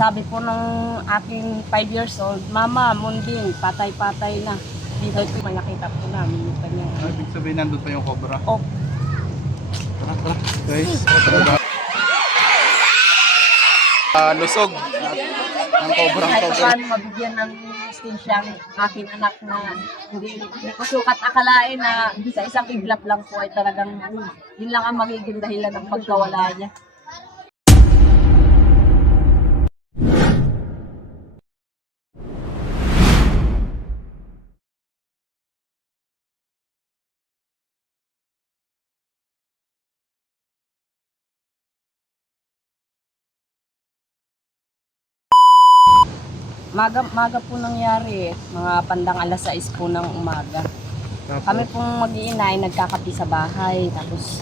Sabi po ng aking 5 years old, Mama, Munding, patay-patay na. Dito po nakita po namin yung kanyang. Ibig sabihin nandun pa yung cobra. Oh, Tara, tara. Guys, lusog ng cobrang kahit cobra. paano mabigyan ng justisya ang aking anak na hindi ko sukat akalain na sa isang iglap lang po ay talagang yun lang ang magiging dahilan ng pagkawala niya. Maga po nangyari, mga bandang alas 6 po ng umaga. Kami pong mag-iinay, nagkakapi sa bahay. Tapos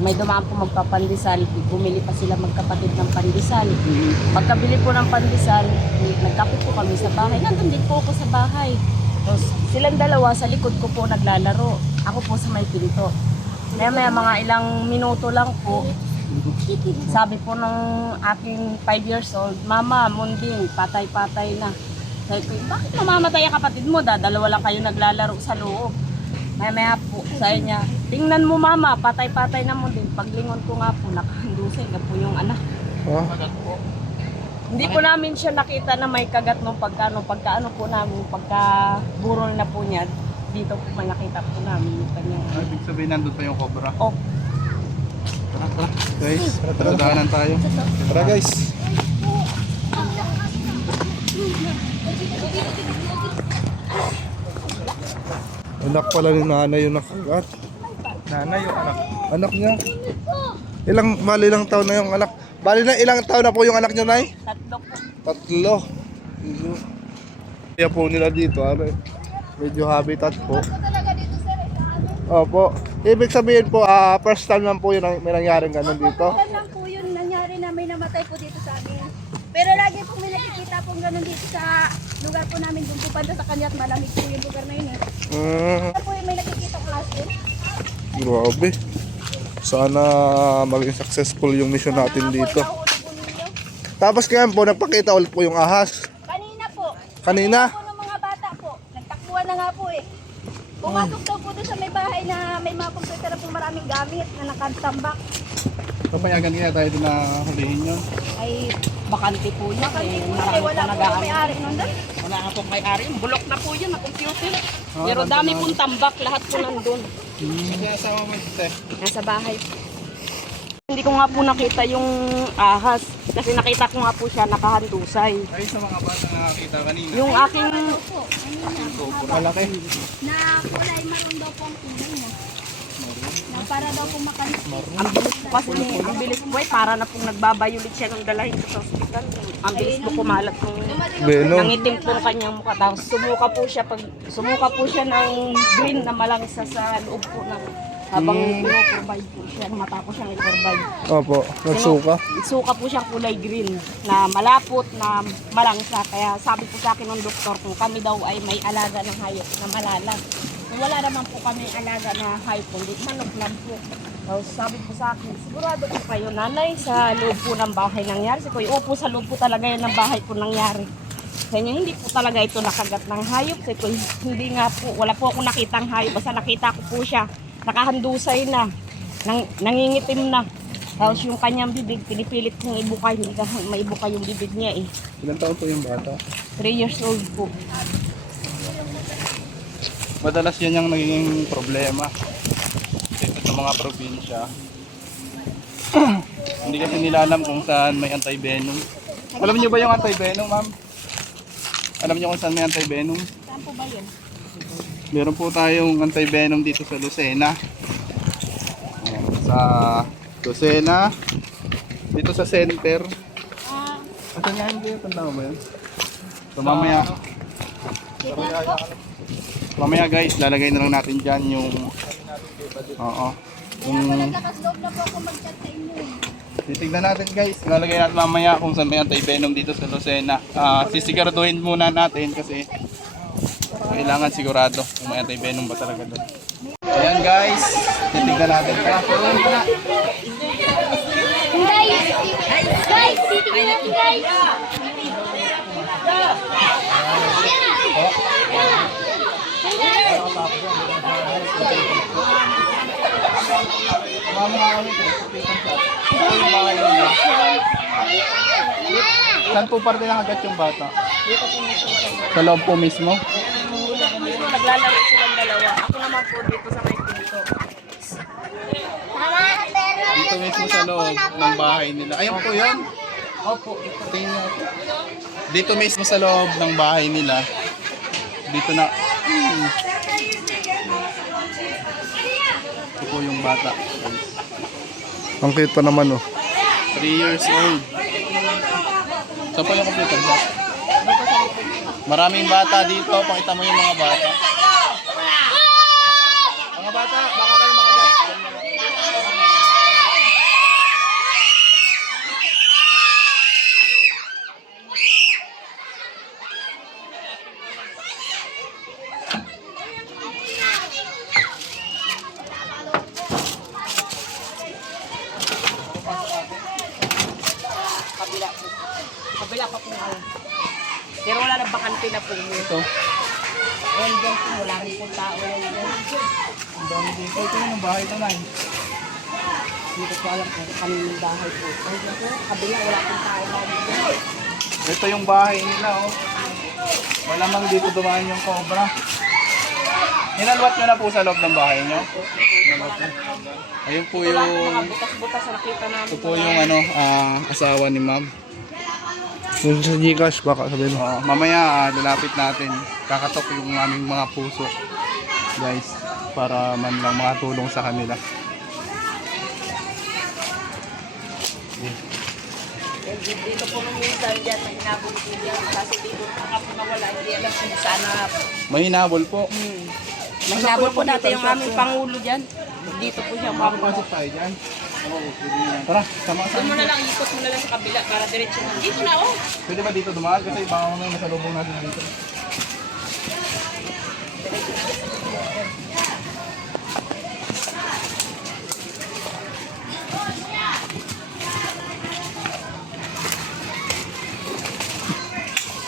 may dumaan po magpapandesal. Bumili pa sila magkapatid ng pandesal. Pagkabili po ng pandesal, nagkape po kami sa bahay. Nandun din po ako sa bahay. Tapos silang dalawa sa likod ko po naglalaro. Ako po sa may pinto. May mga ilang minuto lang po, sabi po ng aking 5 years old, Mama, Munding, patay-patay na. Sabi ko, bakit mamamatay ang kapatid mo? Dalawa lang kayo naglalaro sa loob. Maya po, sabi niya, tingnan mo Mama, patay-patay na Munding. Paglingon ko nga po, nakahandusay na po yung anak. Oh. Hindi po namin siya nakita na may kagat nung pagkaano po namin, pagka burol na po niya, dito po may nakita po namin yung kanyang. Ibig sabihin nandun pa yung cobra. Oh, Tara, tara. Guys, daanan tayo. Tara guys. Anak pala ni nanay yung nakagat. Nanay yung anak. Anak niya. Ilang taon na yung anak. Bali na ilang taon na po yung anak niyo, Nay? 3 po. 3. Kaya po nila dito, medyo habitat po. Opo. Ibig sabihin po, first time lang po yun may nangyaring ganun dito. Yan lang po yun nangyari na may namatay po dito sa amin. Pero lagi po may nakikita pong ganun dito sa lugar po namin doon po banda sa kanya at malamig po yung lugar na yun eh. Ano po yung may nakikita klase? Grabe. Sana maging successful yung mission natin dito. Tapos kaya po, nagpakita ulit po yung ahas. Kanina po. Kanina? Po ng mga bata po. Nagtakbuhan na nga po eh. Pumasok daw po doon sa may bahay na may mga computer na po maraming gamit na nakatambak. Papayagan kaya tayo din na hulihin yun. Ay, bakante po yun. Bakante po Marami eh. Wala po nag-aano. may-ari nun doon. Wala nga pong may-ari. Bulok na po yun na computer. Pero dami pong tambak. Lahat po nandun. Kaya sama mo ito eh. Nasa bahay. Hindi ko nga po nakita yung ahas. Kasi nakita ko nga po siya nakahandusay. Ay sa mga bata nakakita kanina. Yung aking Po, kanina. Malaki. Na kulay maroon daw po ang kulay niya. Na para daw po makalis. ang bilis po kasi ang bilis po ay para na pong nagbabayulit siya ng dalahin sa hospital. Ang bilis po kumalat ng Venom. nangitim po ang kanyang mukha. Tapos sumuka po siya ng green na malangsa sa loob po ng habang provide po siya matapos siyang i-provide. Opo, nagsuka. Suka po siyang kulay green na malapot na malangsa. Kaya sabi po sa akin ng doktor kung kami daw ay may alaga ng hayop na malalag. Kung wala naman po kami alaga na hayop, kundi manok lang po. So, sabi po sa akin, sigurado po kayo nanay sa loob po ng bahay nangyari. Si Kuya, upo sa loob po talaga yun ng bahay po nangyari. Sa inyo, hindi po talaga ito nakagat ng hayop. Si Kuya, hindi nga po, wala po akong nakitang hayop. Basta nakita ko po siya, nakahandusay na, nangingitim na. Tapos yung kanyang bibig, pinipilit kong ibukay, hindi ka maibuka yung bibig niya eh. Ilan taon po yung bata? 3 years old po. Madalas yan yung naging problema dito sa mga probinsya. Hindi kasi nila alam kung saan may anti-venom. Alam niyo ba yung anti-venom, ma'am? Alam niyo kung saan may anti-venom? Saan po ba yun? Meron po tayong anti-venom dito sa Lucena. Ayan, sa Lucena. Dito sa center. Asan nga hindi? Tanda mo ba yun? So mamaya. Mamaya guys, lalagay na lang natin dyan yung... Oo. Kaya po nagkakasloob na po ako mag-chat sa inyo. Titignan natin guys. Lalagay natin mamaya kung saan may anti-venom dito sa Lucena. Sisiguraduhin muna natin kasi kailangan sigurado kung may anti-venom ba talaga doon. Ayan guys, titignan natin pa. Guys! Saan po parte nakagat yung bata? Sa loob po mismo? Mismo naglalaro silang dalawa. Ako naman po dito sa may pinto. Dito mismo sa loob ng bahay nila. Ayun po yun. Opo. Tingnan niyo. Dito mismo sa loob ng bahay nila. Dito na. Ito po yung bata. Ang cute pa naman oh. 3 years old. Saan po yung computer ba? Maraming bata dito. Pakita mo yung mga bata. Mga bata, baka kayo mga bata. Kabila pa po ako. Pero wala na bakante na po. Ito. And then po, wala rin po tao. Ang dami dito. Ito yung bahay na lang. Dito po alam po, kanilang bahay po. Ay, po, kabila, wala pong tao. Ito yung bahay nila, oh. Malamang dito dumaan yung cobra. Hinalwat nyo na po sa loob ng bahay nyo. Ayun po Wala yung... po mga butas-butas na nakita namin. Ito po yung asawa ni ma'am. Yung sa Gcash, baka sabihin mo. Mamaya lalapit natin. Kakatok yung aming mga puso. Guys, para man lang makatulong sa kanila. Dito po nung minsan dyan, may hinabol po dyan. Kasi dito mga po nawala, hindi alam kung saan na. May hinabol po. May hinabol po natin yung aming pangulo dyan. Dito po siya mga Makapasok tayo dyan. Tara, sama Doon mo na lang, ikot mo na lang sa kabila para diretso mo. Dito na oh! Pwede ba dito dumaan? Kasi baka mamaya masalubong natin dito.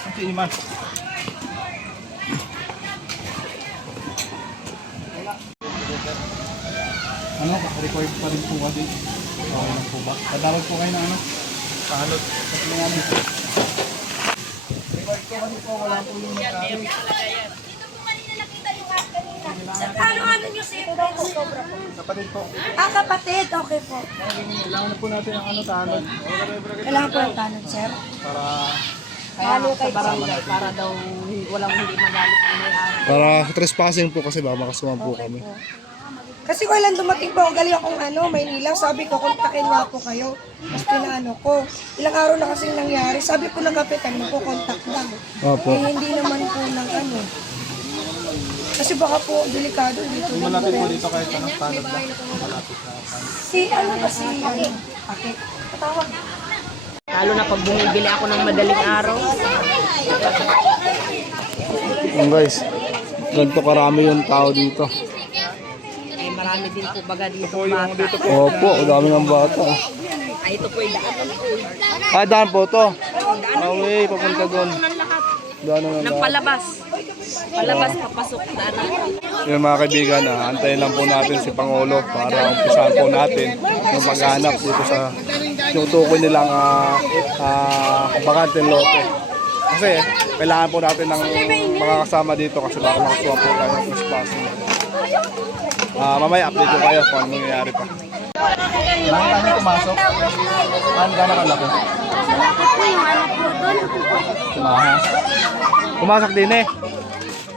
Kasi iman. Ano, required pa rin po kasi. Okay lang po ba? Tatawag po kayo ng ano? Pahalot. Kasi nga dito. Required po kasi po, wala po yung magkakaroon. Ano nyo si Cobra po? Kapatid po. Ah, kapatid. Okay po. Kailangan na po natin ang ano, tanod. Kailangan po ng tanong, sir. Para Kaya sa barangay para daw walang hindi magalit ang may-ari. Para trespassing po kasi baka makasuhan po kami. Kasi kailan dumating po, ang galing akong Maynila, sabi ko, kontakin nga po kayo. Tapos pinaano ko. Ilang araw na kasing nangyari. Sabi ko ng kapitan mo po, contact lang. Opo. Eh, hindi naman po ng ano. Kasi baka po, delikado dito. malapit po dito kahit anong tanod ba? Malapit na tanod. Si ano ba si Pakit? Patawag. Lalo na pag bumibili ako ng madaling araw. Yan guys, ganito karami yung tao dito. Eh marami din po baga dito Yung bata. dito po. Opo, ang dami ng bata. Ay ito po yung daan. Ah, daan po to. Away, papunta doon. Ng lahat. Daan na Ng palabas. Palabas, papasok. Daan na. Yun mga kaibigan, antayin lang po natin si Pangulo para umpisahan po natin yung paghanap dito sa tinutukoy nilang bakanteng lote. Kasi kailangan po natin ng mga kasama dito kasi baka makasuha po tayo ng trespassing. Mamaya update ko kayo kung ano nangyayari pa. Nakita niyo pumasok? Ano gano'n kalaki? Tumahas. Pumasok din eh.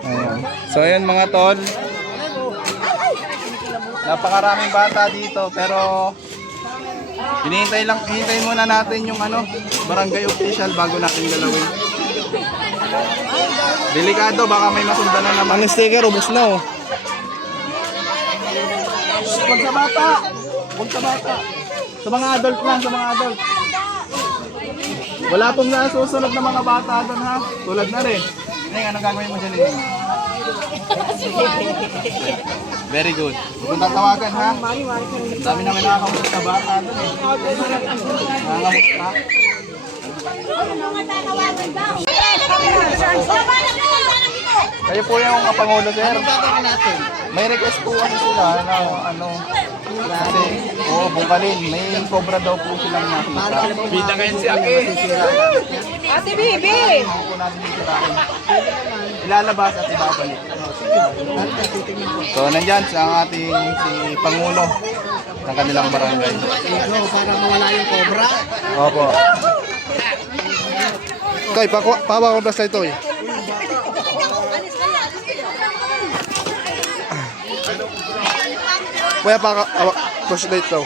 Ayan. So ayan mga tol. Napakaraming bata dito pero hinihintay muna natin yung barangay official bago natin galawin. Delikado, baka may masundan na naman. Ang sticker, ubos na oh. Huwag sa bata! Huwag sa bata! Sa mga adult lang, sa mga adult. Wala pong nasusunod na mga bata doon ha. Tulad na rin. Ngayon, anong gagawin mo dyan eh? Very good. Kung tatawagan ha. Dami naman nakakamusap sa bata doon eh. Nakakamusap. Kayo po yung Pangulo, sir. May request po kasi sila na kasi, bungkalin. May cobra daw po silang nakita. Bida ngayon si Aki. Ate Bibi! Hindi po natin sisirain. Ilalabas at ibabalik. So, nandyan ang ating si Pangulo ng kanilang barangay. Para mawala yung cobra. Opo. Toy, pawa ko na sa ito eh. Kuya, push na ito.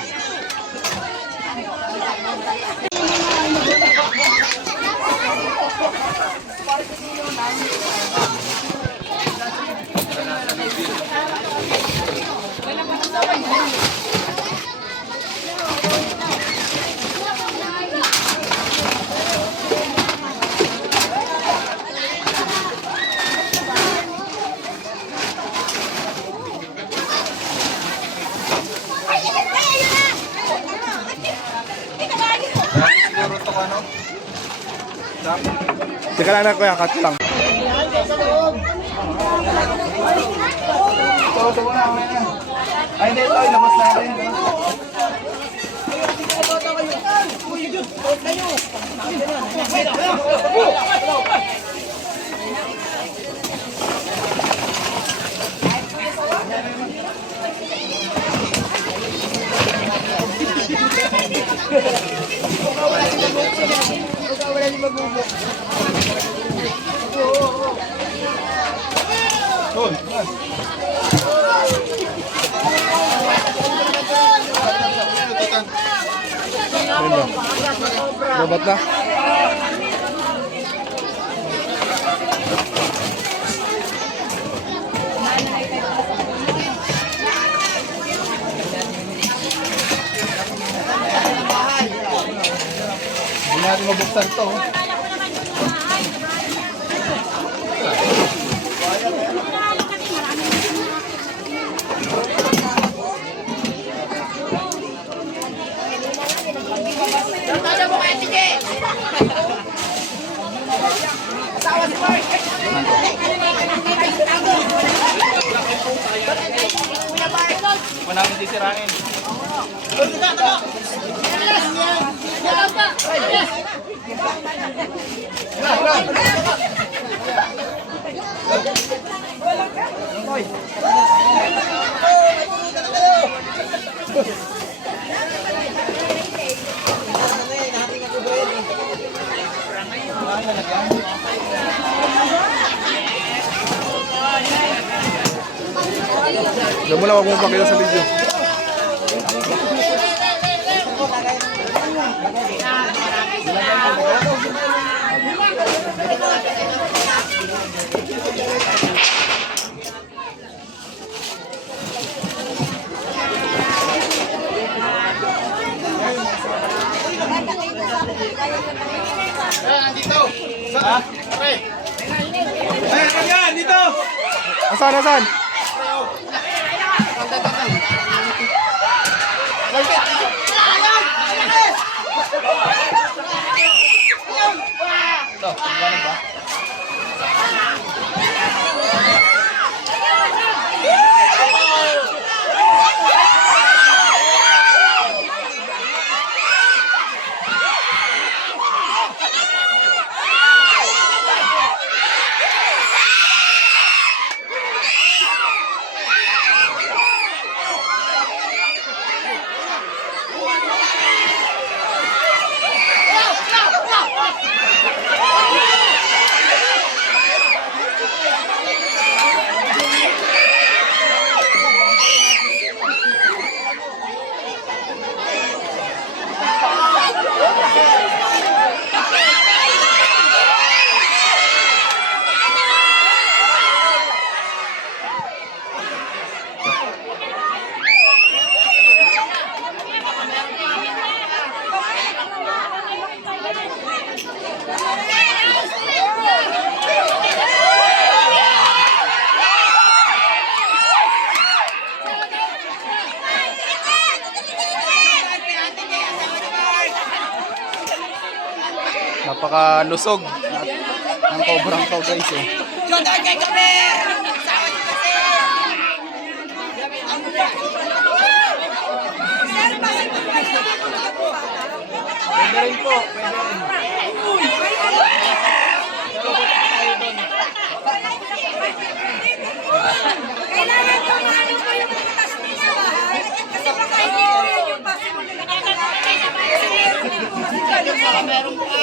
Siguro ito Teka lang na kuya, cut lang. Ito muna, okay na. Ay, hindi ito. Ilabas natin. Robot na. Hindi natin mabuksan ito. Hindi namin sisirain. Alam mo lang, huwag mong pakita sa video. Asan, asan? napakalusog ng cobrang to guys eh. Pwede rin po, pwede rin. Kailangan ko na ano po yung butas niyo sa bahay. Kasi baka hindi ko yun yung possible na nakakalaban. Kasi meron din po kasi kami. Meron pa.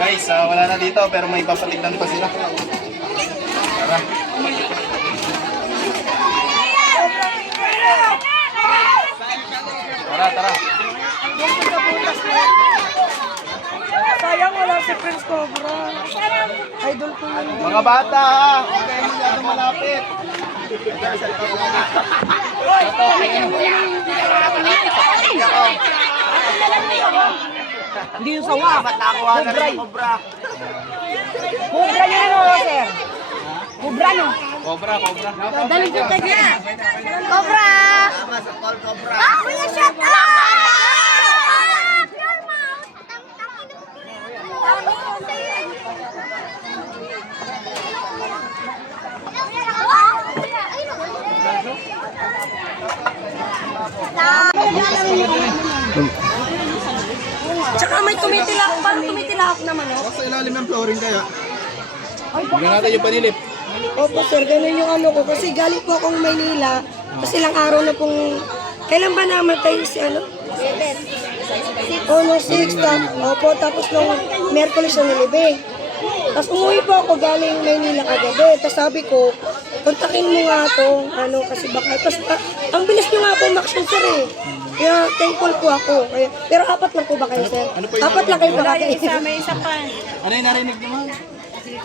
Guys, wala na dito pero may papatignan pa sila. Tara. Tara. Sayang wala si Prince Cobra. Idol ko yun. Mga bata, huwag kayo masyadong malapit. Hindi yung sawa. Ba't nakuha na rin yung cobra? Cobra yun ano, sir? Cobra no? Cobra. Daling kita niya. Cobra! Ah, kuya, shut up! Tsaka may tumitilak, parang tumitilak naman, no? Sa ilalim ng flooring kaya. Bigyan natin yung panilip. Opo sir, ganun yung ano ko. Kasi galing po akong Maynila. Kasi ilang araw na pong... Kailan ba namatay si ano? No, 6. Opo, tapos nung Merkulis na nilibing. Tapos umuwi po ako galing Maynila kagabi. Tapos sabi ko, kontakin mo nga to. Ano, kasi baka... Tapos ang bilis nyo nga po umaksyon sir eh. Kaya thankful po ako. Kaya, pero 4 lang po ba kayo sir? Ano po yung 4 lang kayo ba kayo? May isa pa. Ano yung narinig naman?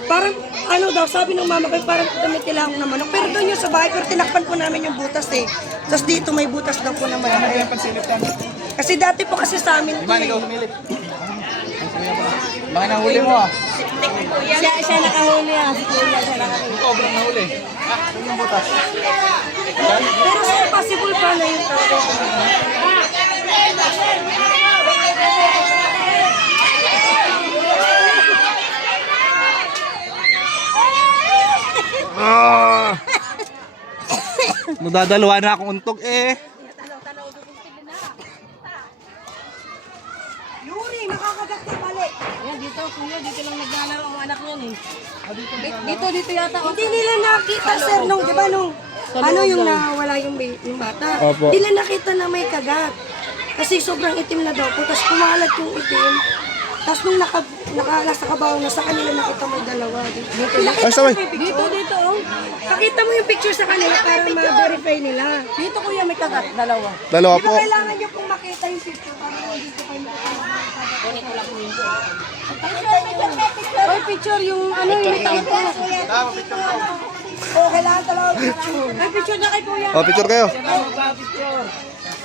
parang ano daw, sabi ng mama ko, parang tumitila ako ng manok. Pero doon yung sa bahay, pero tinakpan po namin yung butas eh. Tapos dito may butas daw po naman. Ano yung pansilip ka? Kasi dati po kasi sa amin to Iman, eh. ikaw humilip. Baka nahuli mo ah. Siya nakahuli ah, si Kuya siya nakahuli. Yung cobrang nahuli. Saan yung butas? Pero sir, possible pa na yung tao. Nadadalawa na akong untog eh. Yuri, makakagat ka balik. Yan, dito, kuya, dito lang naglalaro ang anak niyan eh. Dito yata. Hindi nila nakita sir nung, di ba nung, ano yung nawala yung bata. Opo. Hindi nila nakita na may kagat. Kasi sobrang itim na daw po, tapos kumalat yung itim. Tapos nung nasa kabaw na sa kanila nakita mo yung dalawa. Ay, sabay. Dito, oh. Pakita mo yung picture sa kanila para ma-verify nila. Dito, kuya, may kagat. Dalawa. Dalawa Di ba po. kailangan nyo pong makita yung picture para dito kayo Oy, picture yung ano yung tangko. Oh, kailangan talaga yung picture. Ay, picture na kay kuya. Oh, picture kayo.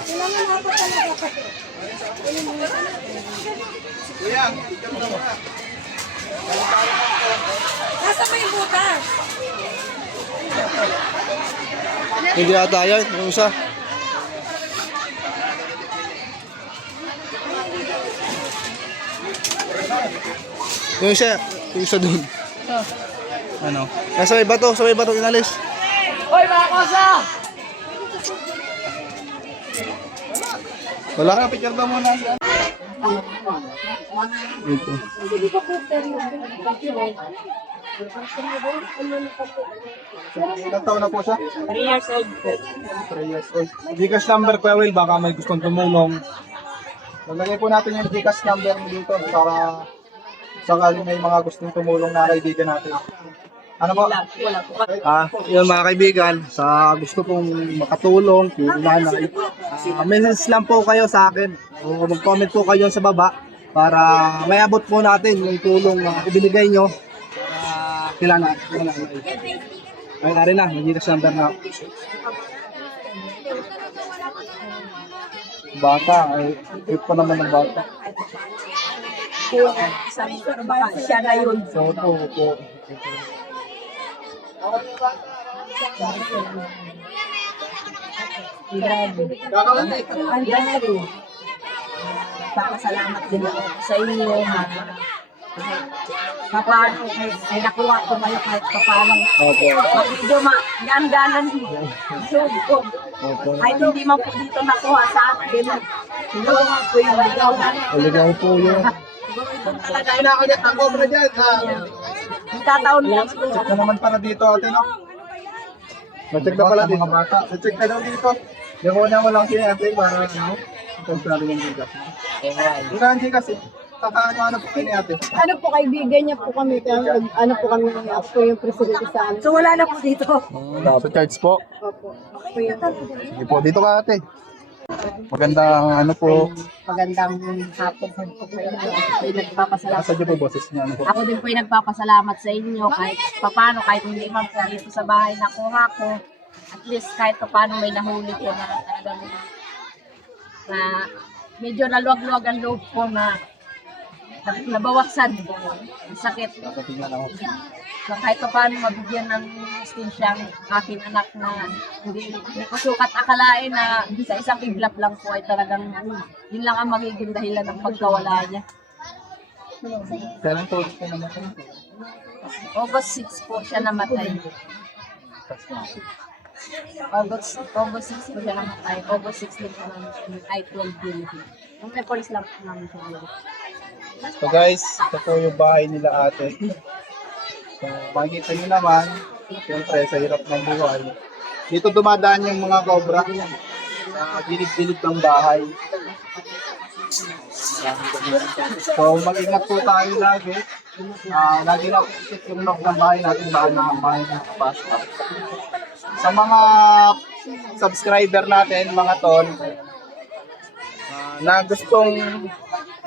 Kailangan dapat talaga. Kuya, Nasa pa yung butas? Hindi ata yan. Yung isa. Yung isa dun. ano? Nasa may bato, sa may bato inalis. Oy, mga kosa! Wala. Picture daw muna. Dito. Ilang taon na po siya? 3 years old po. 3 years old. Gcash number, Kuya Will, baka may gustong tumulong. Lalagay po natin yung Gcash number mo dito para sakaling may mga gustong tumulong na kaibigan natin. Ano po? Yun mga kaibigan, sa gusto pong makatulong, kung nanay, message lang po kayo sa akin. O mag-comment po kayo sa baba para may abot po natin yung tulong na ibinigay nyo. Kailangan. Ay, tari na, may Gcash number na. Bata, ay, cute pa naman ng bata. Siya na yun. Opo. Ang dami. Papasalamat din ako sa inyo. Paano, ay nakuha ko kayo kahit paano. Opo. Medyo gaan-ganan loob ko. Kahit hindi man po dito nakuha sa akin. Tulungan ko yung ligaw na. Uligaw po yun. Talaga Kinakagat ang cobra dyan. itataon lang. Check na naman para dito, ate, no? Check na pala dito. Mga bata. Check na daw dito. Yung una mo lang siya, ate, para ano? Kontrolin yung Gcash. Wala ang Gcash eh. Ano po kini ate? Ano po, kaibigan niya po kami, kaya ano po kami, ako po yung presidente sa amin. So wala na po dito. Dapat cards po. Opo. Ako po yung Sige po, dito ka ate. Magandang ano po. Magandang hapon po sa inyo. Ako'y nagpapasalamat. Nasa po boses niya. Ano po? Ako din po ay nagpapasalamat sa inyo kahit papano, kahit hindi man po dito sa bahay nakuha ko. At least kahit papano may nahuli ko na talagang na medyo naluwag-luwag ang loob ko na nabawasan ang sakit. So kahit paano mabigyan ng justisya ang aking anak na hindi ko sukat akalain na sa isang iglap lang po ay talagang yun lang ang magiging dahilan ng pagkawala niya. Kailan po ito naman? August 6 po siya namatay. August 6 po siya namatay. August 6 din po namin siya. Ay, 12 din. Ang may police lang po namin siya. So guys, ito po yung bahay nila ate. So makikita nyo naman, siyempre sa hirap ng buhay. Dito dumadaan yung mga cobra sa gilid-gilid ng bahay. So mag-ingat po tayo lagi. Lagi na check yung lock ng bahay natin, baka na ang bahay ng kapasok. Sa mga subscriber natin, mga tol, na gustong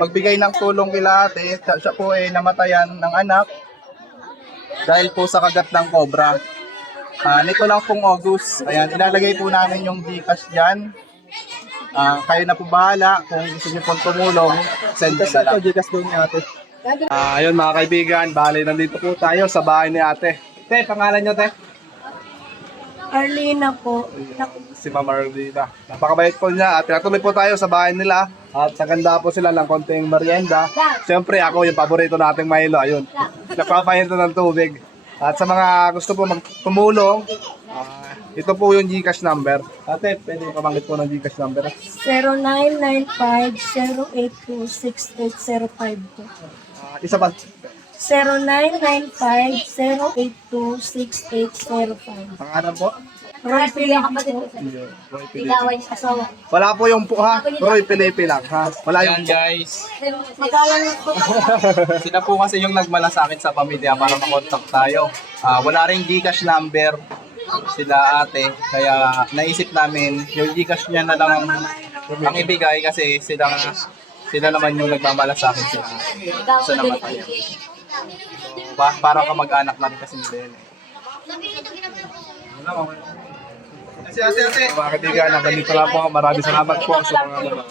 magbigay ng tulong kila ate, siya po ay namatayan ng anak. dahil po sa kagat ng cobra. Nito lang pong August. Ayan, ilalagay po namin yung Gcash dyan. Kayo na po bahala. Kung gusto niyo pong tumulong, send nyo na lang. Gcash doon ni ate. Ayun mga kaibigan, bali nandito po tayo sa bahay ni ate. Te, pangalan nyo te? Arlena po. Si Ma'am Arlena. Napakabait po niya at pinatuloy po tayo sa bahay nila at naganda po sila ng konting merienda. Siyempre ako yung paborito nating Milo, ayun. Nagpapahinto ng tubig. At sa mga gusto po magtumulong, ito po yung Gcash number. Ate, pwede pabanggit po ng Gcash number. 0995-082-6805 po. Isa pa. 0995-082-6805. Pangalan po? Roy Pilang po. Roy Pilipi. Wala po yung po ha. Roy Pilipi lang ha. Wala yung guys. Magalang po. Sila po kasi yung nagmala sa akin sa pamilya para makontak tayo. Wala ring Gcash number sila ate. Kaya naisip namin yung Gcash niya na lang ang ibigay kasi sila naman yung nagmamala sa akin sa namatay. Para kamag-anak namin kasi nila yun. Ate. Mga kaibigan, nandito lang po. Maraming salamat po sa mga